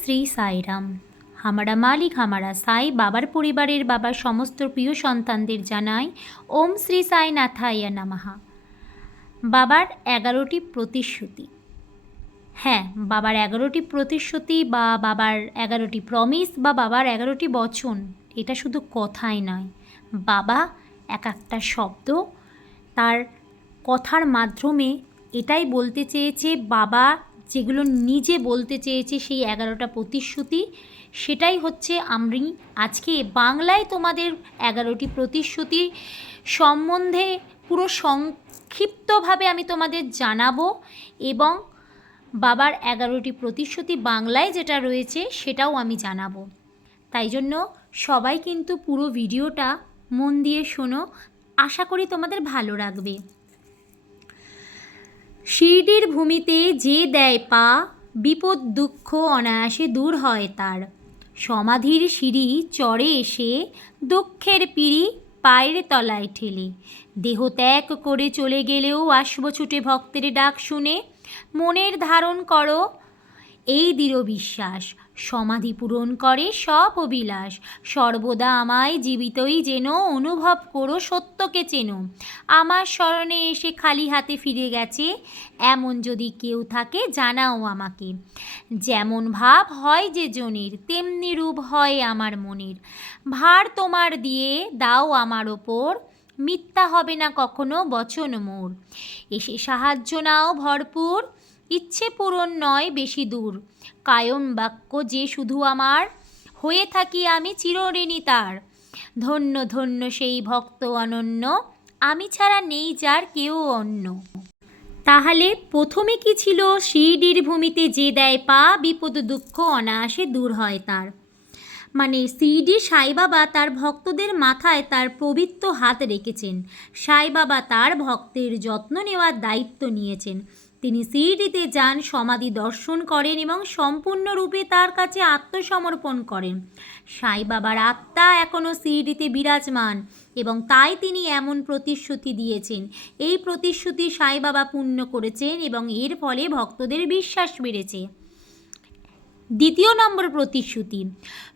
শ্রী সাইরাম হামারা মালিক, হামারা সাই, বাবার পরিবারের বাবার সমস্ত প্রিয় সন্তানদের জানাই, ওম শ্রী সাই নাথাইয়া নামাহা বাবার এগারোটি প্রতিশ্রুতি। হ্যাঁ বাবার এগারোটি প্রতিশ্রুতি বা বাবার এগারোটি প্রমিস বা বাবার এগারোটি বচন, এটা শুধু কথাই নয়। বাবা এক একটা শব্দ, তার কথার মাধ্যমে এটাই বলতে চেয়েছে, বাবা যেগুলো নিজে বলতে চেয়েছে সেই এগারোটা প্রতিশ্রুতি, সেটাই হচ্ছে আমি আজকে বাংলায় তোমাদের এগারোটি প্রতিশ্রুতি সম্বন্ধে পুরো সংক্ষিপ্তভাবে আমি তোমাদের জানাব এবং বাবার এগারোটি প্রতিশ্রুতি বাংলায় যেটা রয়েছে সেটাও আমি জানাব। তাই জন্য সবাই কিন্তু পুরো ভিডিওটা মন দিয়ে শোনো। আশা করি তোমাদের ভালো লাগবে। শিরডির ভূমিতে যে দেয় পা, বিপদ, দুঃখ অনায়াসে দূর হয় তার। সমাধির সিঁড়ি চড়ে এসে দুঃখের পিড়ি পায়ের তলায় ঠেলে। দেহ ত্যাগ করে চলে গেলেও আসব ছুটে ভক্তের ডাক শুনে। মনের ধারণ করো, এই দৃঢ় বিশ্বাস। সমাধি পূরণ করে সব অবিলাস সর্বদা আমায় জীবিতই যেন, অনুভব করো সত্যকে চেনো। আমার স্মরণে এসে খালি হাতে ফিরে গেছে, এমন যদি কেউ থাকে জানাও আমাকে। যেমন ভাব হয় যে জনের, তেমনি রূপ হয় আমার মনের। ভার তোমার দিয়ে দাও আমার ওপর, মিথ্যা হবে না কখনো বচন মোর। এসে সাহায্য নাও ভরপুর ইচ্ছে পূরণ নয় বেশি দূর। কায়ম বাক্য যে শুধু আমার, হয়ে থাকি আমি চিরঋণী তার। ধন্য ধন্য সেই ভক্ত অনন্য, আমি ছাড়া নেই যার কেউ অন্য। তাহলে প্রথমে কি ছিল? শিরডির ভূমিতে যে দেয় পা, বিপদ দুঃখ অনায়াসে দূর হয় তার। মানে সিডি সাইবাবা তার ভক্তদের মাথায় তার পবিত্র হাত রেখেছেন। সাইবাবা তার ভক্তের যত্ন নেওয়ার দায়িত্ব নিয়েছেন। তিনি সিডিতে যান, সমাধি দর্শন করেন এবং সম্পূর্ণরূপে তার কাছে আত্মসমর্পণ করেন। সাই বাবার আত্মা এখনও সিডিতে বিরাজমান এবং তাই তিনি এমন প্রতিশ্রুতি দিয়েছেন। এই প্রতিশ্রুতি সাই বাবা পূর্ণ করেছেন এবং এর ফলে ভক্তদের বিশ্বাস বেড়েছে। দ্বিতীয় নম্বর প্রতিশ্রুতি,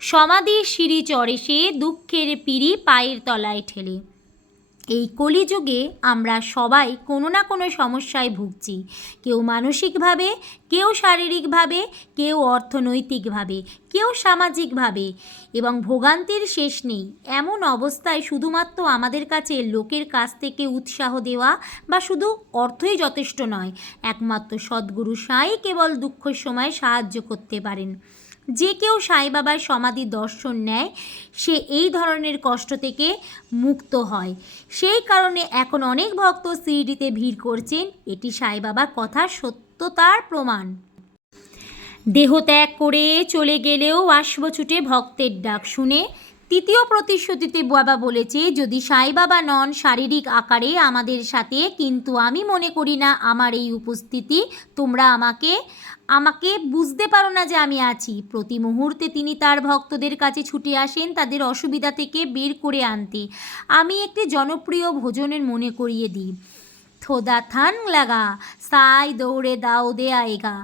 সমাধির সিঁড়ি চড়ে সে দুঃখের পিড়ি পায়ের তলায় ঠেলে। এই কলিযুগে আমরা সবাই কোনো না কোনো সমস্যায় ভুগছি। কেউ মানসিকভাবে, কেউ শারীরিকভাবে, কেউ অর্থনৈতিকভাবে, কেউ সামাজিকভাবে। এবং ভোগান্তির শেষ নেই। এমন অবস্থায় শুধুমাত্র আমাদের কাছে লোকের কাছ থেকে উৎসাহ দেওয়া বা শুধু অর্থই যথেষ্ট নয়। একমাত্র সদ্গুরু সাঁই কেবল দুঃখের সময় সাহায্য করতে পারেন। যে কেউ সাই বাবার সমাধি দর্শন নেয়, সে এই ধরনের কষ্ট থেকে মুক্ত হয়। সেই কারণে এখন অনেক ভক্ত সিডিতে ভিড় করছেন। এটি সাই বাবার কথার সত্যতার প্রমাণ। দেহ ত্যাগ করে চলে গেলেও আসব ছুটে ভক্তের ডাক শুনে। তৃতীয় প্রতিশ্রুতিতে বাবা বলেছে, যদি সাই বাবা নন, শারীরিক আকারে আমাদের সাথে, কিন্তু আমি মনে করি না আমার এই উপস্থিতি, তোমরা আমাকে আমাকে বুঝতে পারো না যে আমি আছি। প্রতি মুহূর্তে তিনি তার ভক্তদের কাছে ছুটে আসেন, তাদের অসুবিধা থেকে বের করে আনতে। আমি একটি জনপ্রিয় ভোজনের মনে করিয়ে দিই। থোদা থান লাগা, সাই দৌড়ে দাও দে আয়েগা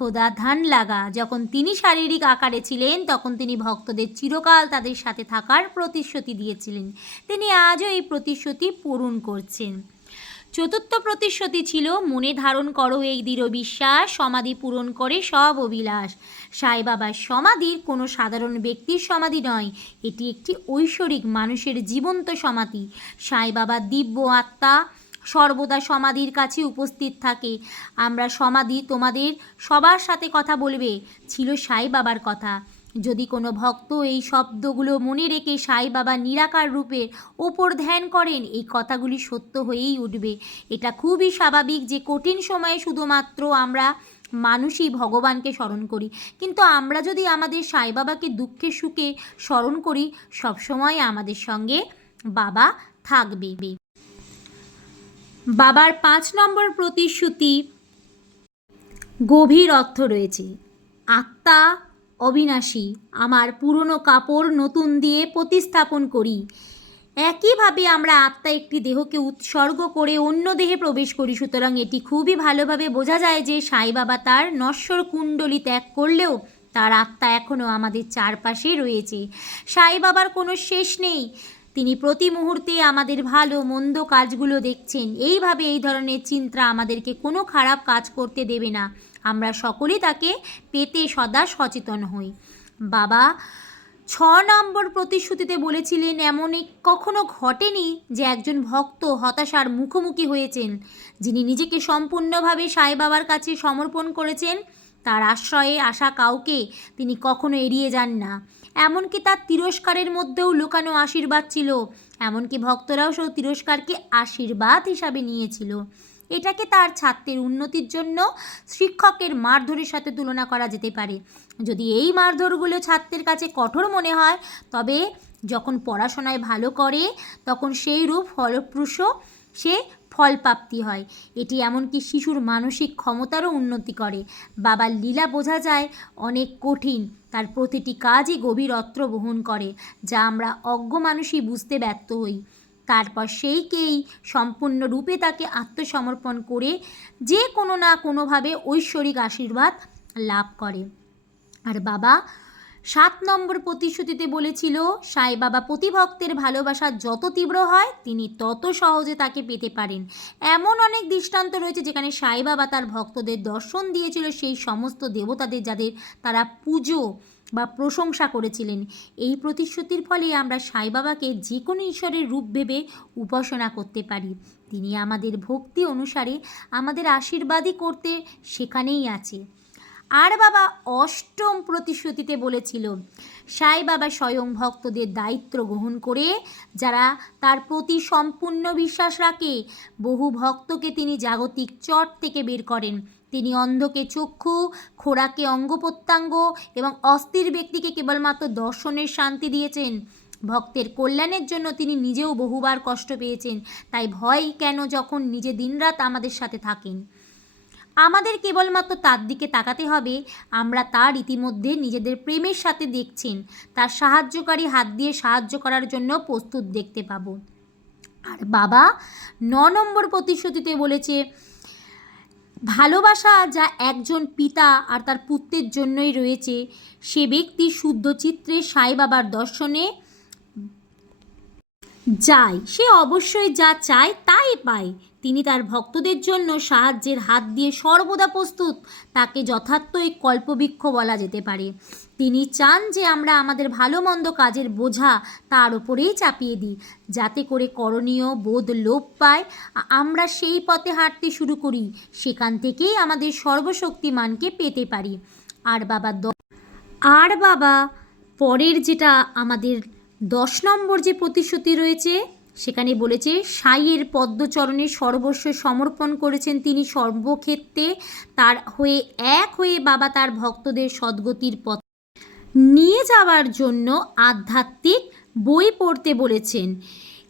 থোদা ধান লাগা। যখন তিনি শারীরিক আকারে ছিলেন, তখন তিনি ভক্তদের চিরকাল তাদের সাথে থাকার প্রতিশ্রুতি দিয়েছিলেন। তিনি আজও এই প্রতিশ্রুতি পূরণ করছেন। চতুর্থ প্রতিশ্রুতি ছিল, মনে ধারণ করো এই দৃঢ় বিশ্বাস, সমাধি পূরণ করে সব অভিলাষ। সাই বাবার সমাধির কোনো সাধারণ ব্যক্তির সমাধি নয়, এটি একটি ঐশ্বরিক মানুষের জীবন্ত সমাধি। সাই বাবার দিব্য আত্মা সর্বদা সমাধির কাছে উপস্থিত থাকে। আমরা সমাধি তোমাদের সবার সাথে কথা বলবে, ছিল সাই বাবার কথা। যদি কোনো ভক্ত এই শব্দগুলো মনে রেখে সাই বাবা নিরাকার রূপের ওপর ধ্যান করেন, এই কথাগুলি সত্য হয়েই উঠবে। এটা খুবই স্বাভাবিক যে কঠিন সময়ে শুধুমাত্র আমরা মানুষই ভগবানকে স্মরণ করি। কিন্তু আমরা যদি আমাদের সাই বাবাকে দুঃখে সুখে স্মরণ করি, সবসময় আমাদের সঙ্গে বাবা থাকবে। বাবার পাঁচ নম্বর প্রতিশ্রুতি, গভীর অর্থ রয়েছে। আত্মা অবিনাশী, আমার পুরনো কাপড় নতুন দিয়ে প্রতিস্থাপন করি। একইভাবে আমরা আত্মা একটি দেহকে উৎসর্গ করে অন্য দেহে প্রবেশ করি, সুতরাং এটি খুবই ভালোভাবে বোঝা যায় যে সাই বাবা তার নশ্বর কুণ্ডলী ত্যাগ করলেও তার আত্মা এখনও আমাদের চারপাশে রয়েছে। সাই বাবার কোনো শেষ নেই। তিনি প্রতি মুহূর্তে আমাদের ভালো, মন্দ কাজগুলো দেখছেন। এইভাবে এই ধরনের চিন্তা আমাদেরকে কোনো খারাপ কাজ করতে দেবে না। আমরা সকলেই তাকে পেতে সদা সচেতন হই। বাবা, ছ নম্বর প্রতিশ্রুতিতে বলেছিলেন, এমন কখনো ঘটেনি যে একজন ভক্ত হতাশার মুখোমুখি হয়েছেন। যিনি নিজেকে সম্পূর্ণভাবে সাই বাবার কাছে সমর্পণ করেছেন তার আশ্রয়ে আসা কাউকে তিনি কখনো এড়িয়ে যান না। এমনকি তার তিরস্কারের মধ্যেও লুকানো আশীর্বাদ ছিল। এমনকি ভক্তরাও সেই তিরস্কারকে আশীর্বাদ হিসাবে নিয়েছিল। এটাকে তার ছাত্রের উন্নতির জন্য শিক্ষকের মারধরের সাথে তুলনা করা যেতে পারে। যদি এই মারধরগুলো ছাত্রের কাছে কঠোর মনে হয়, তবে যখন পড়াশোনায় ভালো করে, তখন সেই রূপ ফলপ্রসূ সে ফলপ্রাপ্তি হয়। এটি এমনকি শিশুর মানসিক ক্ষমতারও উন্নতি করে। বাবার লীলা বোঝা যায় অনেক কঠিন, তার প্রতিটি কাজই গভীর অত্র বহন করে, যা আমরা অজ্ঞ মানুষই বুঝতে ব্যর্থ হই। তারপর সেইকেই সম্পূর্ণরূপে তাকে আত্মসমর্পণ করে যে কোনো না কোনোভাবে ঐশ্বরিক আশীর্বাদ লাভ করে। আর বাবা সাত নম্বর প্রতিশ্রুতিতে বলেছিল, সাই বাবা প্রতিভক্তের ভালোবাসা যত তীব্র হয়, তিনি তত সহজে তাকে পেতে পারেন। এমন অনেক দৃষ্টান্ত রয়েছে যেখানে সাই বাবা তার ভক্তদের দর্শন দিয়েছিল সেই সমস্ত দেবতাদের যাদের তারা পুজো বা প্রশংসা করেছিলেন। এই প্রতিশ্রুতির ফলে আমরা সাই বাবাকে যে কোনো ঈশ্বরের রূপ ভেবে উপাসনা করতে পারি। তিনি আমাদের ভক্তি অনুসারে আমাদের আশীর্বাদই করতে সেখানেই আছে। আর বাবা অষ্টম প্রতিশ্রুতিতে বলেছিল, সাই বাবা স্বয়ং ভক্তদের দায়িত্ব গ্রহণ করে যারা তার প্রতি সম্পূর্ণ বিশ্বাস রাখে, বহু ভক্তকে তিনি জাগতিক চট থেকে বের করেন। তিনি অন্ধকে চক্ষু, খোড়াকে অঙ্গ প্রত্যঙ্গ এবং অস্থির ব্যক্তিকে কেবলমাত্র দর্শনের শান্তি দিয়েছেন। ভক্তের কল্যাণের জন্য তিনি নিজেও বহুবার কষ্ট পেয়েছেন, তাই ভয় কেন যখন নিজে দিনরাত আমাদের সাথে থাকেন? আমাদের কেবলমাত্র তার দিকে তাকাতে হবে। আমরা তার ইতিমধ্যে নিজেদের প্রেমের সাথে দেখছেন। তার সাহায্যকারী হাত দিয়ে সাহায্য করার জন্য প্রস্তুত দেখতে পাবো। আর বাবা, ন নম্বর প্রতিশ্রুতিতে বলেছে, ভালোবাসা যা একজন পিতা আর তার পুত্রের জন্যই রয়েছে, সে ব্যক্তি শুদ্ধ চিত্রে সাই বাবার দর্শনে যায়। সে অবশ্যই যা চায় তাই পায়। তিনি তার ভক্তদের জন্য সাহায্যের হাত দিয়ে সর্বদা প্রস্তুত। তাকে যথার্থ যথার্থই কল্পবৃক্ষ বলা যেতে পারে। তিনি চান যে আমরা আমাদের ভালো মন্দ কাজের বোঝা তার ওপরেই চাপিয়ে দিই। যাতে করে করণীয় বোধ লোপ পায় আমরা সেই পথে হাঁটতে শুরু করি। সেখান থেকেই আমাদের সর্বশক্তিমানকে পেতে পারি। আর বাবা আর বাবা, পরের যেটা আমাদের দশ নম্বর যে প্রতিশ্রুতি রয়েছে সেখানে বলেছে, সাইয়ের পদ্মচরণে সর্বস্ব সমর্পণ করেছেন তিনি সর্বক্ষেত্রে। তার হয়ে এক হয়ে বাবা তার ভক্তদের সদ্গতির পথ নিয়ে যাওয়ার জন্য আধ্যাত্মিক বই পড়তে বলেছেন।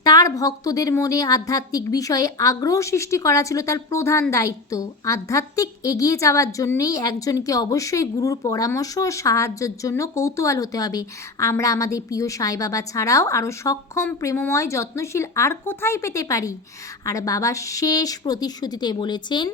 তার ভক্তদের মনে আধ্যাত্মিক বিষয়ে আগ্রহ সৃষ্টি করা ছিল তার প্রধান দায়িত্ব। আধ্যাত্মিক এগিয়ে যাওয়ার জন্যেই একজনকে অবশ্যই গুরুর পরামর্শ ও সাহায্যের জন্য কৌতূহল হতে হবে। আমরা আমাদের প্রিয় সাই বাবা ছাড়াও আরও সক্ষম, প্রেমময়, যত্নশীল আর কোথায় পেতে পারি? আর বাবা শেষ প্রতিশ্রুতিতে বলেছেন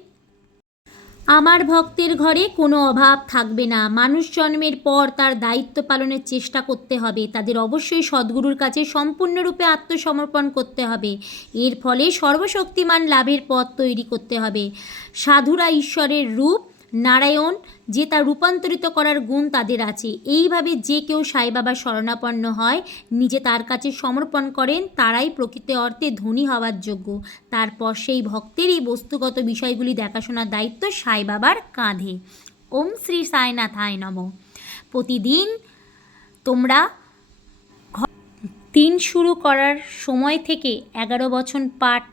আমার ভক্তের ঘরে কোনো অভাব থাকবে না। মানুষ জন্মের পর তার দায়িত্ব পালনের চেষ্টা করতে হবে। তাদের অবশ্যই সদ্গুরুর কাছে সম্পূর্ণরূপে আত্মসমর্পণ করতে হবে। এর ফলে সর্বশক্তিমান লাভের পথ তৈরি করতে হবে। সাধুরা ঈশ্বরের রূপ নারায়ণ, যে তা রূপান্তরিত করার গুণ তাদের আছে। এইভাবে যে কেউ সাই বাবার শরণাপন্ন হয়, নিজে তার কাছে সমর্পণ করেন, তারাই প্রকৃত অর্থে ধনী হওয়ার যোগ্য। তারপর সেই ভক্তের এই বস্তুগত বিষয়গুলি দেখাশোনার দায়িত্ব সাই বাবার কাঁধে। ওম শ্রী সাইনাথায় নম। প্রতিদিন তোমরা দিন শুরু করার সময় থেকে এগারো বছর পাঠ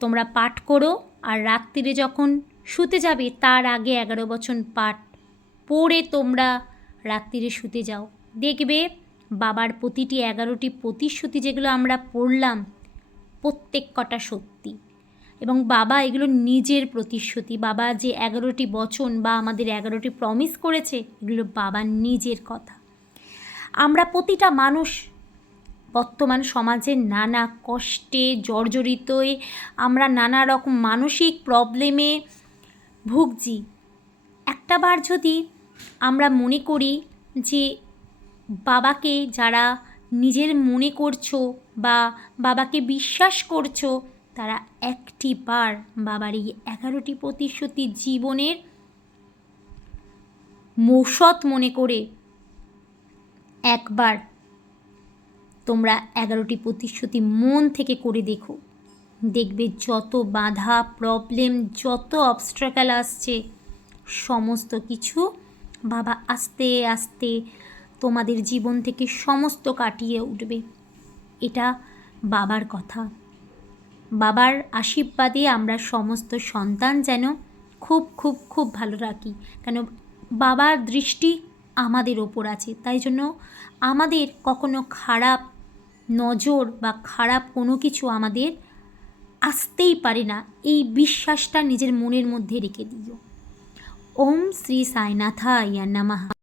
তোমরা পাঠ করো, আর রাত্রিরে যখন শুতে যাবে, তার আগে এগারো বছর পাঠ পড়ে তোমরা রাত্রিরে শুতে যাও। দেখবে বাবার প্রতিটি এগারোটি প্রতিশ্রুতি যেগুলো আমরা পড়লাম, প্রত্যেক কটা সত্যি। এবং বাবা এগুলো নিজের প্রতিশ্রুতি। বাবা যে এগারোটি বচন বা আমাদের এগারোটি প্রমিস করেছে, এগুলো বাবার নিজের কথা। আমরা প্রতিটা মানুষ বর্তমান সমাজে নানা কষ্টে, জর্জরিতই আমরা নানা রকম মানসিক প্রবলেমে ভুগছি। একটা বার যদি আমরা মনে করি যে বাবাকে যারা নিজের মনে করছ বা বাবাকে বিশ্বাস করছ, তারা একটি বার বাবার এই এগারোটি প্রতিশ্রুতি জীবনের মৌসত মনে করে একবার তোমরা এগারোটি প্রতিশ্রুতি মন থেকে করে দেখো। দেখবে যত বাধা প্রবলেম যত অবস্ট্রাকাল আসছে, সমস্ত কিছু বাবা আস্তে আস্তে তোমাদের জীবন থেকে সমস্ত কাটিয়ে উঠবে। এটা বাবার কথা। বাবার আশীর্বাদে আমরা সমস্ত সন্তান যেন খুব খুব খুব ভালো রাখি। কেন বাবার দৃষ্টি আমাদের ওপর আছে, তাই জন্য আমাদের কখনো খারাপ নজর বা খারাপ কোনো কিছু আমাদের আসতেই পারে না, এই বিশ্বাসটা নিজের মনের মধ্যে রেখে দিও। ওম শ্রী সাইনাথা ইয়া নমঃ।